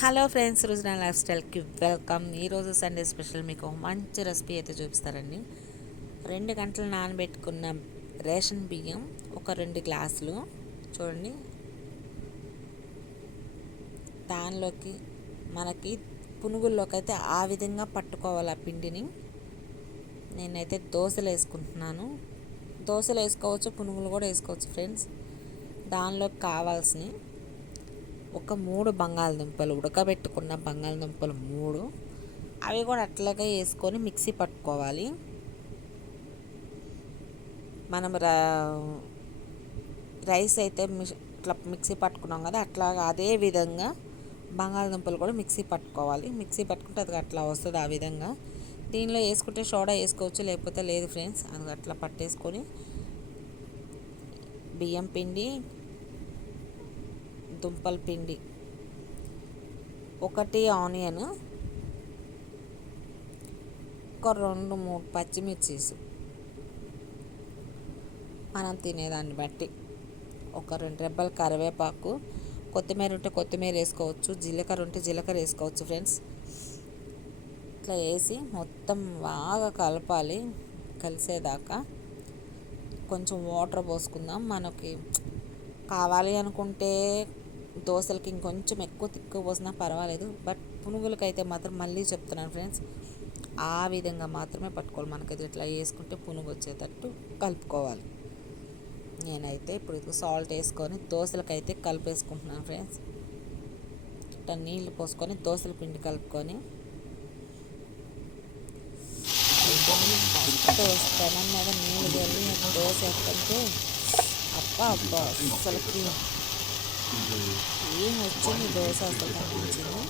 Hello friends రుజున life స్టైల్కి welcome ఈరోజు Sunday special మీకు మంచి రెసిపీ అయితే చూపిస్తారండి రెండు గంటలు నానబెట్టుకున్న రేషన్ బియ్యం ఒక రెండు గ్లాసులు చూడండి. దానిలోకి మనకి పునుగుల్లోకి అయితే ఆ విధంగా పట్టుకోవాలి ఆ పిండిని. నేనైతే దోశలు వేసుకుంటున్నాను. దోశలు వేసుకోవచ్చు పునుగులు కూడా వేసుకోవచ్చు ఫ్రెండ్స్ దానిలోకి కావాల్సినవి ఒక మూడు బంగాళదుంపలు ఉడకబెట్టుకున్న బంగాళదుంపలు మూడు. అవి కూడా అట్లాగే వేసుకొని మిక్సీ పట్టుకోవాలి. మనం రైస్ అయితే ఇట్లా మిక్సీ పట్టుకున్నాం కదా అట్లా అదే విధంగా బంగాళదుంపలు కూడా మిక్సీ పట్టుకోవాలి. మిక్సీ పట్టుకుంటే అది అట్లా వస్తుంది ఆ విధంగా. దీనిలో వేసుకుంటే సోడా వేసుకోవచ్చు లేకపోతే లేదు ఫ్రెండ్స్. అది అట్లా పట్టేసుకొని బియ్యం పిండి దుంపల పిండి. ఒకటి ఆనియన్ ఒక రెండు మూడు పచ్చిమిర్చీస్. మనం తినేదాన్ని బట్టి ఒక రెండు రెబ్బల కరివేపాకు కొత్తిమీర ఉంటే కొత్తిమీర వేసుకోవచ్చు జీలకర్ర ఉంటే జీలకర్ర వేసుకోవచ్చు ఫ్రెండ్స్. ఇట్లా వేసి మొత్తం బాగా కలపాలి కలిసేదాకా. కొంచెం వాటర్ పోసుకుందాం. మనకి కావాలి అనుకుంటే దోశలకి ఇంకొంచెం ఎక్కువ తిక్కువ పోసినా పర్వాలేదు. బట్ పునుగులకి అయితే మాత్రం మళ్ళీ చెప్తున్నాను ఫ్రెండ్స్ ఆ విధంగా మాత్రమే పట్టుకోవాలి మనకైతే. ఇట్లా వేసుకుంటే పునుగు వచ్చేటట్టు కలుపుకోవాలి. నేనైతే ఇప్పుడు సాల్ట్ వేసుకొని దోశలకైతే కలిపేసుకుంటున్నాను ఫ్రెండ్స్. ఇట్లా నీళ్ళు పోసుకొని దోశల పిండి కలుపుకొని ఫస్ట్ పెనం మీద నీళ్ళు వెళ్ళి దోశ వేసుకుంటే అబ్బా అబ్బా అసలుకి ఏం వచ్చింది దోశ అసలు కనిపించింది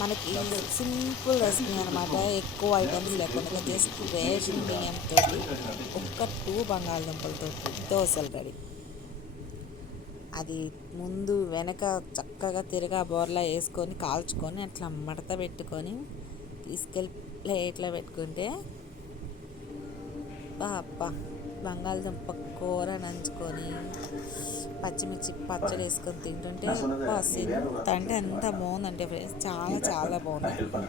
మనకి సింపుల్ రెసిపీ అనమాట ఎక్కువ ఐటమ్స్ లేకుండా జస్ట్ రేషన్ బియ్యంతో ఒక్క టూ బంగాళదుంపలతో దోశలు రెడీ. అది ముందు వెనక చక్కగా తిరగా బోర్లా వేసుకొని కాల్చుకొని అట్లా మడత పెట్టుకొని తీసుకెళ్ళి ప్లేట్లో పెట్టుకుంటే బాప్ప బంగాళదుంప కూర నంచుకొని పచ్చిమిర్చి పచ్చడి వేసుకొని తింటుంటే ఎంత అంటే అంత బాగుందంటే ఫ్రెండ్స్ చాలా చాలా బాగుంది.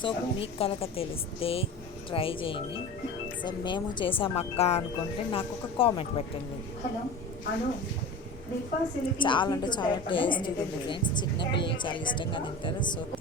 సో మీకు కనుక తెలిస్తే ట్రై చేయండి. సో మేము చేసాం అక్క అనుకుంటే నాకు ఒక కామెంట్ పెట్టండి. చాలా అంటే చాలా టేస్ట్ ఉంది ఫ్రెండ్స్. చిన్నపిల్లలు చాలా ఇష్టంగా తింటారు. సో